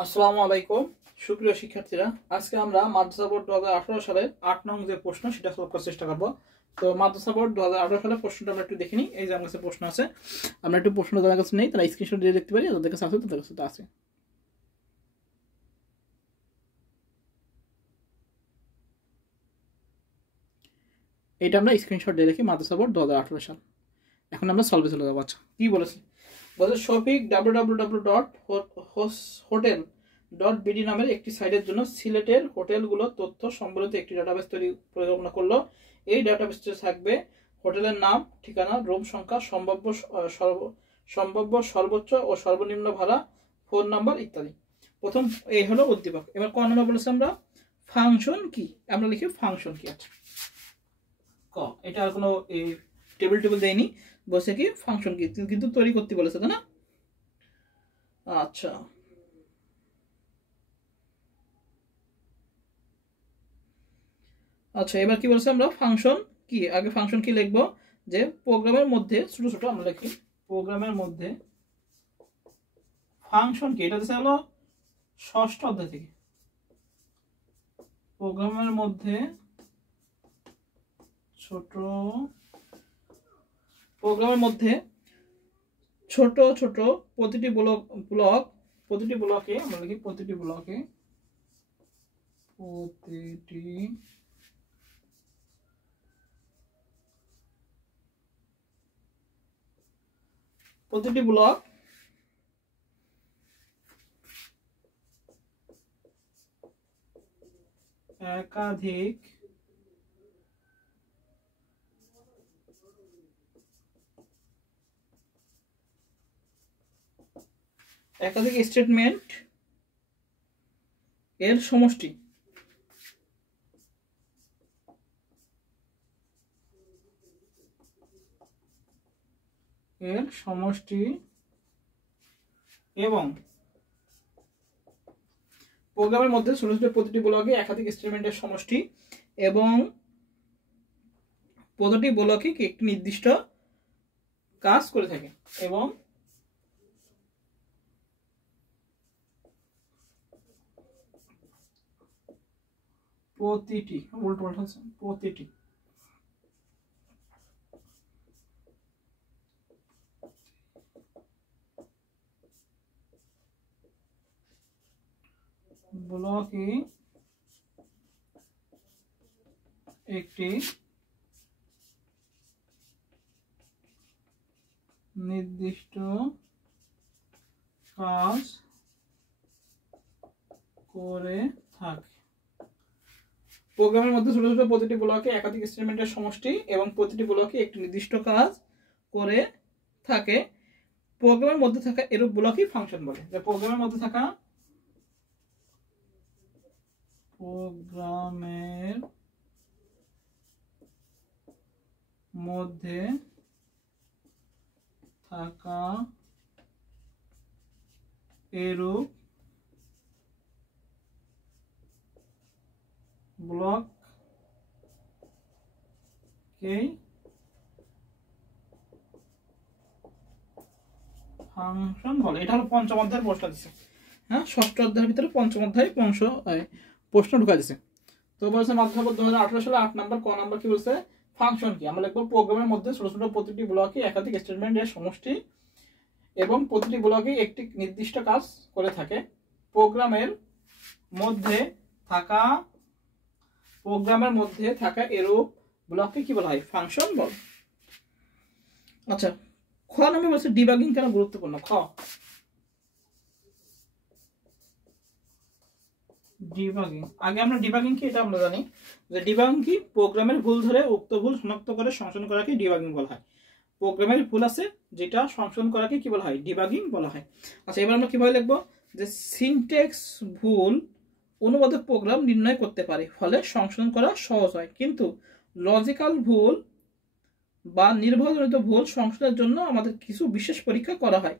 আসসালামু আলাইকুম সুপ্রিয় শিক্ষার্থীরা, আজকে আমরা মাদ্রাসা বোর্ড 2018 সালের 8 নং যে প্রশ্ন সেটা সলভ করার চেষ্টা করব। তো মাদ্রাসা বোর্ড 2018 সালের প্রশ্নটা আমরা একটু দেখে নিই। এই যে আমার কাছে প্রশ্ন আছে, আমরা একটু প্রশ্ন যাদের কাছে নেই তারা স্ক্রিনশট দিয়ে দেখতে পারি, যাদের কাছে আছে তাদের কাছে তো আছে। এটা আমরা স্ক্রিনশট দিয়ে দেখি মাদ্রাসা বোর্ড 2018 সাল। এখন আমরা সলভে চলে যাবো। আচ্ছা, কি বলেছে? বলছে শফিক www.hotel.bd নামের একটি সাইটের জন্য সিলেটের হোটেলগুলো তথ্য সম্বলিত একটি ডাটাবেস তৈরি পরিকল্পনা করলো। এই ডাটাবেসে থাকবে হোটেলের নাম, ঠিকানা, রুম সংখ্যা, সম্ভাব্য সর্বোচ্চ ও সর্বনিম্ন ভাড়া, ফোন নাম্বার ইত্যাদি। প্রথম এই হলো উদ্দীপক। এবার ক নম্বর বলেছে আমরা ফাংশন কি, আমরা লিখি ফাংশন কি। আছে ক, এটা আর কোনো টেবিল দেয়নি, বলছে কি ফাংশন কি, কিন্তু তৈরি করতে বলেছে তাই না? আচ্ছা, আচ্ছা এবার কি বলছে আমরা ফাংশন কি, আগে ফাংশন কি লিখবো যে প্রোগ্রামের মধ্যে ছোট ছোট আমরা লিখি প্রোগ্রামের মধ্যে ফাংশন কি, এটা হচ্ছে হলো ষষ্ঠ অধ্যায় থেকে। প্রোগ্রামের মধ্যে ছোট ছোট প্রতিটি ব্লকে আমরা লিখি প্রতিটি ব্লক একাধিক স্টেটমেন্ট এর সমষ্টি এবং প্রোগ্রামের মধ্যে ছোট ছোট প্রতিটি ব্লকে একাধিক স্টেটমেন্টের সমষ্টি এবং প্রতিটি ব্লকে একটি নির্দিষ্ট কাজ করে থাকে এবং প্রতিটি ব্লকে একটি নির্দিষ্ট কাজ করে থাকে। প্রোগ্রামের মধ্যে ছোট ছোট প্রতিটি ব্লকে একাধিক স্টেটমেন্টের সমষ্টি এবং প্রতিটি ব্লকে একটি নির্দিষ্ট কাজ করে থাকে। প্রোগ্রামের মধ্যে থাকা এরূপ ব্লকই ফাংশন বলে। প্রোগ্রামের মধ্যে থাকা এরূপ ব্লককেই ফাংশন বলে। এটা হলো পঞ্চম অধ্যায়ের প্রশ্ন দিচ্ছে। হ্যাঁ, ষষ্ঠ অধ্যায়ের ভিতরে পঞ্চম অধ্যায় প্রশ্ন ঢুকা দিচ্ছে। তো বলছে মাধ্যমিক 2018 সালে 8 নম্বর ক নম্বর কি বলছে ফাংশন কি, আমরা লিখবো প্রোগ্রামের মধ্যে ছোট ছোট প্রতিটি ব্লকে একাধিক স্টেটমেন্টের সমষ্টি এবং প্রতিটি ব্লকে একটি নির্দিষ্ট কাজ করে থাকে। প্রোগ্রামের মধ্যে থাকা এরূপ ব্লককে কি বলা হয়, ফাংশন বল। আচ্ছা, খ নম্বর বলছে ডিবাগিং কেন গুরুত্বপূর্ণ। খ, ডিবাগিং, আগে আমরা ডিবাগিং কি এটা আমরা জানি যে ডিবাগিং কি প্রোগ্রামের ভুল ধরে উক্ত ভুল শনাক্ত করে সংশোধন করাকে ডিবাগিং বলা হয়। প্রোগ্রামের ভুল আছে যেটা সংশোধন করাকে কি বলা হয়, ডিবাগিং বলা হয়। আচ্ছা, এবার আমরা কিভাবে লিখবো যে সিনট্যাক্স ভুল অনুবাদক প্রোগ্রাম নির্ণয় করতে পারে, ফলে সংশোধন করা সহজ হয়, কিন্তু লজিক্যাল ভুল বা নির্ভরজনিত ভুল সংশোধনের জন্য আমাদের কিছু বিশেষ পরীক্ষা করা হয়।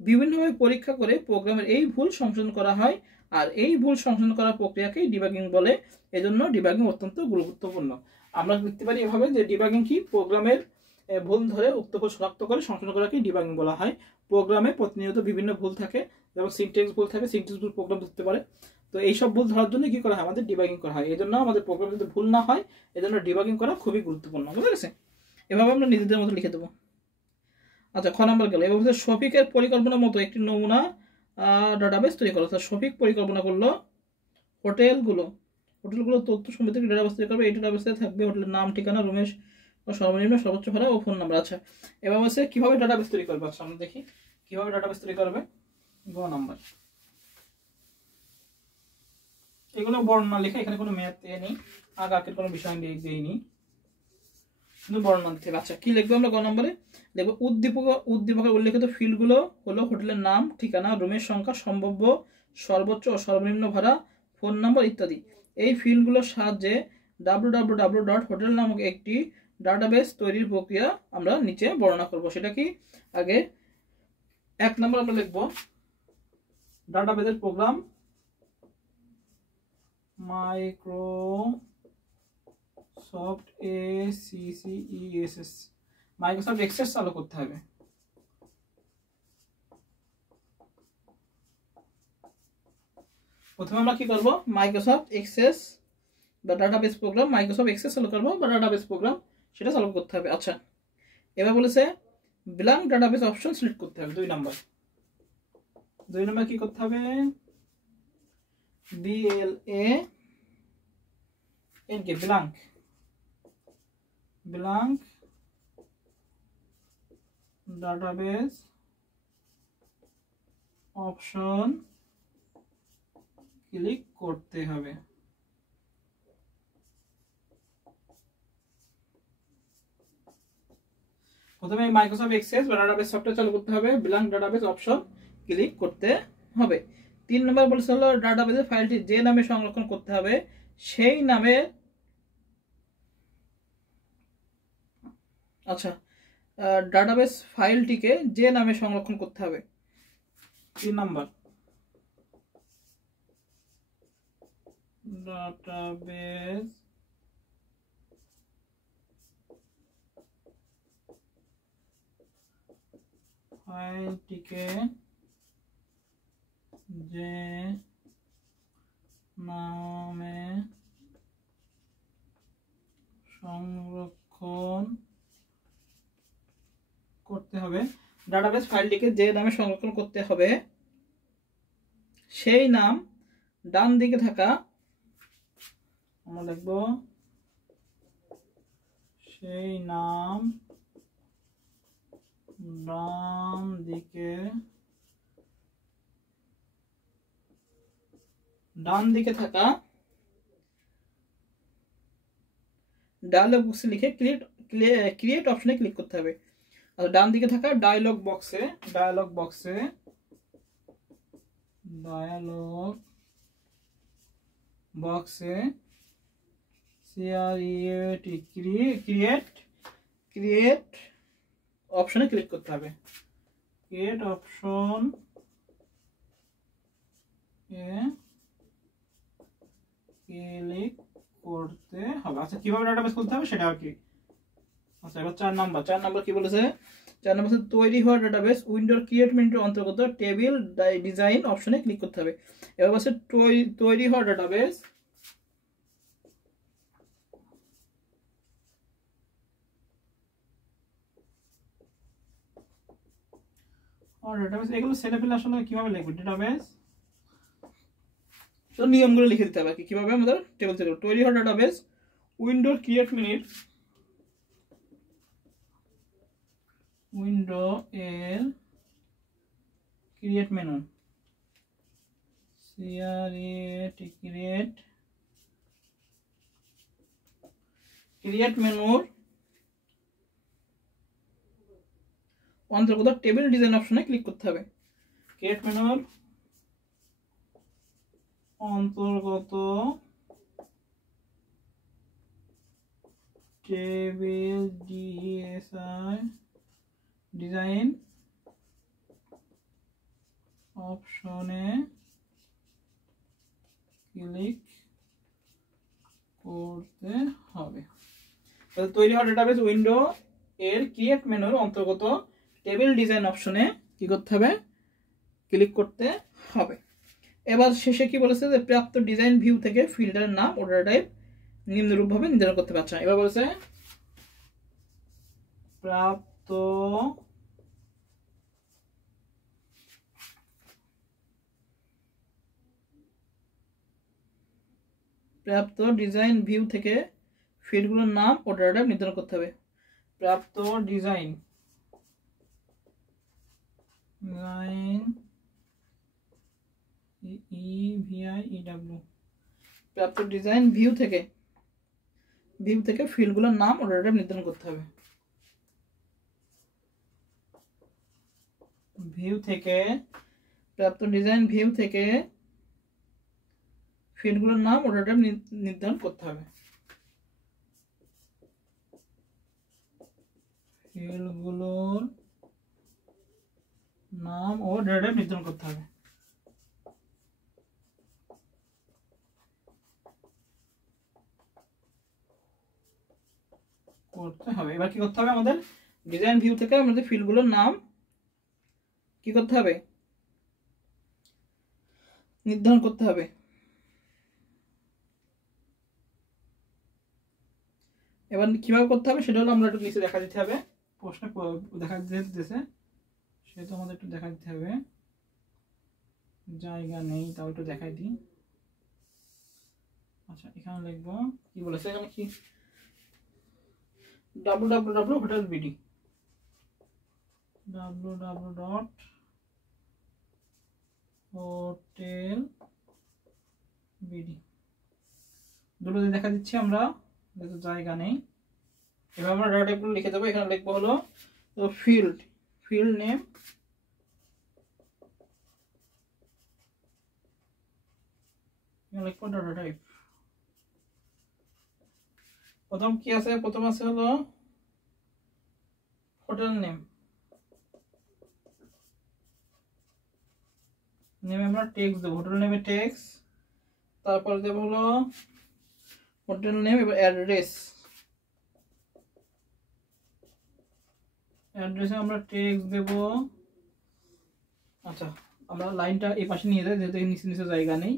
বিভিন্নভাবে পরীক্ষা করে প্রোগ্রামের এই ভুল সংশোধন করা হয়, আর এই ভুল সংশোধন করার প্রক্রিয়াকেই ডিবাগিং বলে। এজন্য ডিবাগিং অত্যন্ত গুরুত্বপূর্ণ। আমরা লিখতে পারি এভাবে যে ডিবাগিং কি প্রোগ্রামের ভুল ধরে উক্ত ভুল শনাক্ত করে সংশোধন করাকে ডিবাগিং বলা হয়। প্রোগ্রামে প্রতিনিয়ত বিভিন্ন ভুল থাকে, যেমন সিনট্যাক্স ভুল থাকে, সিনট্যাক্স ভুল প্রোগ্রাম ধরতে পারে। তো এইসব ভুল ধরার জন্য কি করা হয়, আমাদের ডিবাগিং করা হয়। এই জন্য আমাদের প্রোগ্রাম যদি ভুল না হয়, এই জন্য ডিবাগিং করা খুবই গুরুত্বপূর্ণ। বুঝা গেছে? এভাবে আমরা নিজেদের মতো লিখে দেবো। আচ্ছা, খ নম্বর গেল। এবার হচ্ছে শফিকের পরিকল্পনা মতো একটি নমুনা ডাটাবেস তৈরি করো। শফিক পরিকল্পনা করলো হোটেলগুলো তথ্য সমৃদ্ধ ডাটাবেস তৈরি করবে। এই ডাটাবেসে থাকবে হোটেলের নাম, ঠিকানা, রুমের সর্বনিম্ন সর্বোচ্চ ভাড়া ও ফোন নাম্বার। আচ্ছা, এবার হচ্ছে কিভাবে ডাটাবেস তৈরি করবে। আচ্ছা, আমরা দেখি কিভাবে ডাটাবেস তৈরি করবে। গ নাম্বার, এগুলো বর্ণনা লেখা, এখানে কোনো ম্যাথ নেই, আগের কোনো বিষয় দিইনি, শুধু বর্ণনা দিতে হবে। আচ্ছা, কি লিখবো আমরা গ নম্বরে? লিখবো উদ্দীপকের উল্লেখিত ফিল্ডগুলো হলো হোটেলের নাম, ঠিকানা, রুমের সংখ্যা, সম্ভাব্য সর্বোচ্চ ও সর্বনিম্ন ভাড়া, ফোন নাম্বার ইত্যাদি। এই ফিল্ডগুলোর সাহায্যে www.hotel নামক একটি ডাটাবেস তৈরির প্রক্রিয়া আমরা নিচে বর্ণনা করব। সেটা কি? আগে 1 নম্বর আমরা লিখবো ডাটাবেসের প্রোগ্রাম মাইক্রোসফট মাইক্রোসফট এক্সেস চালু করতে হবে। প্রথমে আমরা কি করব, মাইক্রোসফট এক্সেস বা ডাটাবেস প্রোগ্রাম, মাইক্রোসফট এক্সেস চালু করব বা ডাটাবেস প্রোগ্রাম সেটা চালু করতে হবে। আচ্ছা, এবার বলেছে ব্ল্যাঙ্ক ডাটাবেস অপশন সিলেক্ট করতে হবে। 2 নম্বর কি করতে হবে? BLANK blank database option click করতে হবে। প্রথমে মাইক্রোসফট এক্সেস বা ডাটাবেস সফটওয়্যার চালু করতে হবে, ব্ল্যাঙ্ক ডাটাবেস অপশন ক্লিক করতে হবে। 3 নম্বর বলেছে হলো ডাটাবেসের ফাইলটি যে নামে সংরক্ষণ করতে হবে সেই নামে, আচ্ছা, ডাটাবেস ফাইলটিকে যে নামে সংরক্ষণ করতে হবে। 3 নম্বর, ডাটাবেস ফাইলটিকে যে নামে সংরক্ষণ করতে হবে, ডাটাবেস ফাইলটিকে যে নামে সংরক্ষণ করতে হবে সেই নাম ডান দিকে থাকা, আমরা লিখব সেই নাম ডান দিকে থাকা ডায়লগ বক্সে লিখে ক্রিয়েট অপশনে ক্লিক করতে হবে। আর ডান দিকে থাকা ডায়লগ বক্সে ক্রিয়েট অপশনে ক্লিক করতে হবে। ক্রিয়েট অপশন ক্লিক করতে হবে। আচ্ছা, কিভাবে ডাটাবেস খুলতে হবে সেটা আর কি। আচ্ছা, এবার 4 নাম্বার কি বলেছে? 4 নম্বর তৈরি হওয়া ডাটাবেস উইন্ডোর ক্রিয়েট মেনুর অন্তর্গত টেবিল ডিজাইন অপশনে ক্লিক করতে হবে। এবার বলছে তৈরি হওয়া ডাটাবেস এগুলো ছেলেপেলে আসলে কিভাবে লিখবে ডাটাবেস, তো নিয়মগুলো লিখে দিতে হবে আর কি। কিভাবে আমাদের টেবিল থেকে তৈরি হওয়া ডাটাবেস উইন্ডোর ক্রিয়েট মেনুর ক্রিয়েট মেনুর অন্তর্গত টেবিল ডিজাইন অপশনে ক্লিক করতে হবে। ক্রিয়েট মেনুর অন্তর্গত টেবিল ডিজাইন অপশনে ক্লিক করতে হবে। তৈরি হওয়া ডাটাবেস উইন্ডো এর ক্রিয়েট মেনুর অন্তর্গত টেবিল ডিজাইন অপশনে কি করতে হবে, ক্লিক করতে হবে। এবার শেষে কি বলেছে যে প্রাপ্ত ডিজাইন ভিউ থেকে ফিল্টারের নাম ও ডাটা টাইপ নিম্নরূপভাবে নির্ধারণ করতে পারছে। এবার বলেছে প্রাপ্ত ডিজাইন ভিউ থেকে ফিল্ডগুলোর নাম ও ডাটা টাইপ নির্ধারণ করতে হবে। প্রাপ্ত ডিজাইন প্রাপ্ত ডিজাইন ভিউ থেকে ফিল্ডগুলোর নাম ও ডাটা টাইপ নির্ধারণ করতে হবে। প্রাপ্ত ডিজাইন ভিউ থেকে ফিল্ডগুলোর নাম ও ডাটা টাইপ নির্ধারণ করতে হবে। ফিল্ডগুলোর নাম ও ডাটা টাইপ নির্ধারণ করতে হবে। এবার কি করতে হবে, আমাদের ডিজাইন ভিউ থেকে আমাদের ফিল্ডগুলোর নাম কি করতে হবে, নির্ধারণ করতে হবে। এবার কিভাবে করতে হবে সেটা হলো আমরা একটু নিচে দেখা দিতে হবে, প্রশ্নে দেখা দিতেছে সেটা আমাদের একটু দেখা দিতে হবে, জায়গা নেই তাও একটু দেখাই দিই। আচ্ছা এখানে লিখবো কি বলেছে, এখানে কি www.hotelbd www.hotelbd দুটো দেখা দিচ্ছি আমরা, যেহেতু জায়গা নেই। এবার আমরা ডাটা টাইপগুলো লিখে দেবো। এখানে লিখবো হলো ফিল্ড নেম, এখানে লিখবো ডাটা টাইপ। প্রথম কি আছে, প্রথম আছে হলো হোটেল নেম, নেমে আমরা টেক্সট দেবো, হোটেল নেমে টেক্সট। তারপর দেবো হলো হোটেল নেম, এবার অ্যাড্রেসে আমরা টেক্সট দেব। আচ্ছা আমরা লাইনটা এই পাশে নিয়ে যাই, যেহেতু নিচে নিচে জায়গা নেই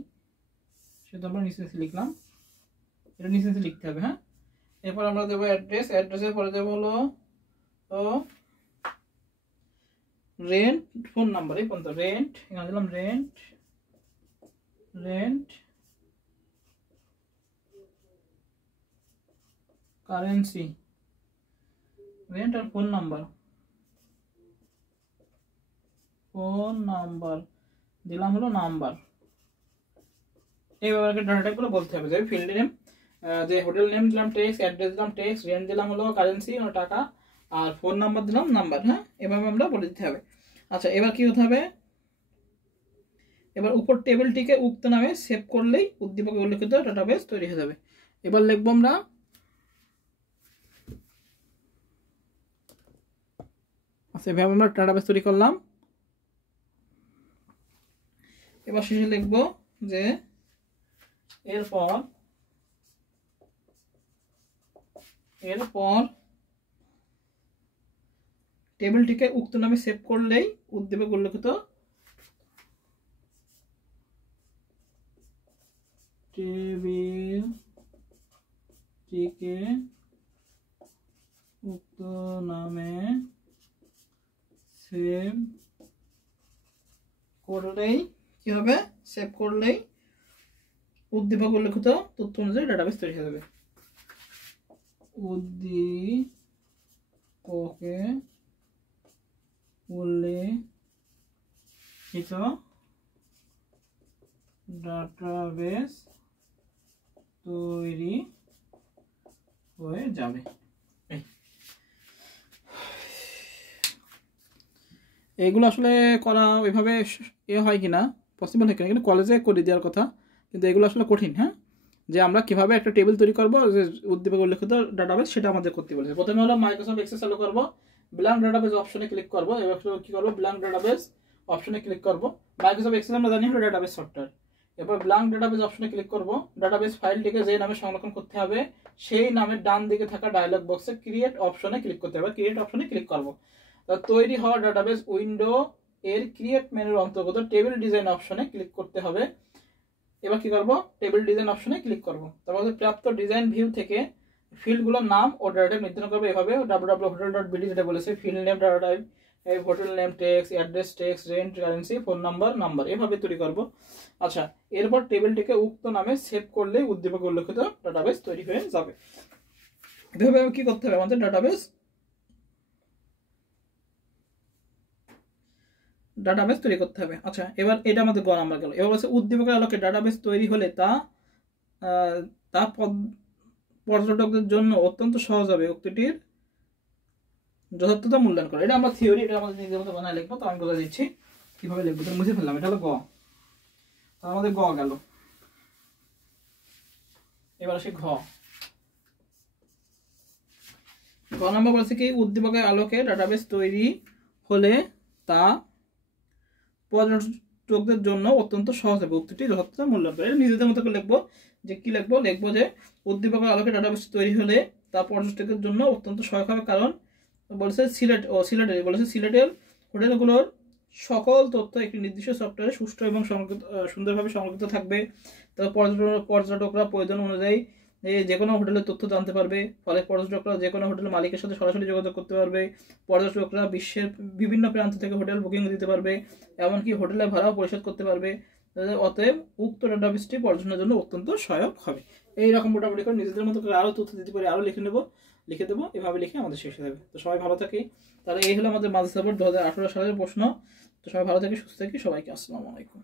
সেটা আমরা নিচে নিচে লিখলাম, এটা নিচে নিচে লিখতে হবে। হ্যাঁ, এরপর আমরা দেবো অ্যাড্রেস, অ্যাড্রেসের পরে দেবো হলো রেন্ট, ফোন নাম্বার, এই পর্যন্ত রেন্ট, এখানে দিলাম রেন্ট কারেন্সি, রেন্ট আর ফোন নাম্বার দিলাম হলো নাম্বার। এইভাবে ডাটা টাইপগুলো বলতে হবে, যে ফিল্ড নেম, যে হোটেল নেম দিলাম টেক্সট, অ্যাড্রেস দিলাম টেক্সট, রেন্ট দিলাম হলো কারেন্সি মানে টাকা, আর ফোন নাম্বার দিলাম নাম্বার। হ্যাঁ, এভাবে আমরা বলে দিতে হবে। আচ্ছা এবার কি হতে হবে, এবার উপর টেবিলটিকে উক্ত নামে সেভ করলেই উদ্দীপকে উল্লেখিত ডাটাবেস তৈরি হয়ে যাবে। এবার লিখবো আমরা আচ্ছা এভাবে আমরা ডাটাবেস তৈরি করলাম। এবার শেষে লিখবো যে এরপর টেবিলটিকে উক্ত নামে সেভ করলেই উদ্দীপক উল্লেখিত টেবিলটিকে উক্ত নামে সেভ করলেই কি হবে, সেভ করলেই উদ্দীপক উল্লেখিত তথ্য অনুযায়ী ডাটাবেস তৈরি হয়ে যাবে। উদ্দীপকে উল্লেখিত ডাটাবেস তৈরি হয়ে যাবে। এইগুলো আসলে করা ওইভাবে হয় কিনা, পসিবল হয় কিনা, কিন্তু কলেজে করে দেওয়ার কথা, কিন্তু এগুলো আসলে কঠিন। হ্যাঁ, যে আমরা কিভাবে একটা টেবিল তৈরি করবো, যে উদ্দীপক উল্লেখিত ডাটাবেস, সেটা আমাদের করতে বলেছে। প্রথমে হলো মাইক্রোসফট এক্সেল চালু করবো, ব্ল্যাঙ্ক ডাটাবেস অপশনে ক্লিক করবো। এবার কি করবো, ব্ল্যাঙ্ক ডাটাবেস অপশনে ক্লিক করবো। মাইক্রোসফট এক্সেল আমরা জানি হলো ডাটাবেস সফটওয়্যার। এরপর ব্ল্যাঙ্ক ডাটাবেস অপশনে ক্লিক করবো। ডাটাবেস ফাইলটিকে যে নামে সংরক্ষণ করতে হবে সেই নামের ডান দিকে থাকা ডায়লগ বক্সে ক্রিয়েট অপশনে ক্লিক করতে হবে। ক্রিয়েট অপশনে ক্লিক করব। তৈরি হওয়া ডাটাবেস উইন্ডো এর ক্রিয়েট মেনুর অন্তর্গত টেবিল ডিজাইন অপশনে ক্লিক করতে হবে। এবার কি করব, টেবিল ডিজাইন অপশনে ক্লিক করব। তারপর প্রাপ্ত ডিজাইন ভিউ থেকে ফিল্ডগুলোর নাম ও ডাটা টাইপ নির্ধারণ করবে। এভাবে www.hotel.bd যেটা বলেছে, field name, data type, hotel name text, address text, rent, currency, phone number এভাবে তৈরি করব। আচ্ছা, এরপর টেবিলটিকে উক্ত নামে সেভ করলে উদ্দীপক উল্লেখিত ডাটাবেস তৈরি হয়ে যাবে। এভাবে কি করতে হবে, আমাদের ডাটাবেস তৈরি করতে হবে। আচ্ছা, এবার এটা আমাদের গ নাম্বার গেল। এবার বলছে উদ্দীপকের আলোকে ডাটাবেস তৈরি হলে তা পর্যটকদের জন্য অত্যন্ত সহজ হবে উক্তিটির যথার্থতা মূল্যায়ন করে। এটা আমরা থিওরি, এটা আমাদের নিজের মতো বানায় লিখবো। তো আমি বলে দিচ্ছি কিভাবে লিখবো, তো মুছে ফেললাম। এটা হলো গ, আমাদের গ গেল। এবার আসে ঘ। গ নাম্বার বলছে কি উদ্দীপকের আলোকে ডাটাবেস তৈরি হলে তা পর্যটকদের জন্য অত্যন্ত সহজ হবে উক্তিটি যথার্থতা মূল্যায়ন করে। এটা নিজেদের মতো করে লিখবো। যে কি লিখবো, লিখবো যে উদ্দীপকের আলোকে ডাটাবেস তৈরি হলে তা পর্যটকদের জন্য অত্যন্ত সহায়ক হবে। কারণ বলেছে সিলেটের হোটেলগুলোর সকল তথ্য একটি নির্দিষ্ট সফটওয়্যারে সুষ্ঠু এবং সুন্দরভাবে সংরক্ষিত থাকবে। তারপর পর্যটকরা প্রয়োজন অনুযায়ী যে কোনো হোটেলের তথ্য জানতে পারবে। ফলে পর্যটকরা যে কোনো হোটেলের মালিকের সাথে সরাসরি যোগাযোগ করতে পারবে। পর্যটকরা বিশ্বের বিভিন্ন প্রান্ত থেকে হোটেল বুকিং দিতে পারবে, এমনকি হোটেলের ভাড়াও পরিশোধ করতে পারবে। অতএব উক্ত ডাটাবেসটি পর্যটনের জন্য অত্যন্ত সহায়ক হবে। এইরকম মোটামুটি করে নিজেদের মতো করে আরও তথ্য দিতে পারি, আরও লিখে দেবো। এভাবে লিখে আমাদের শেষ হয়ে যাবে। তো সবাই ভালো থাকি। তাহলে এই হলো আমাদের মাদ্রাসা বোর্ড 2018 সালের প্রশ্ন। তো সবাই ভালো থাকি, সুস্থ থাকি। সবাইকে আসসালামু আলাইকুম।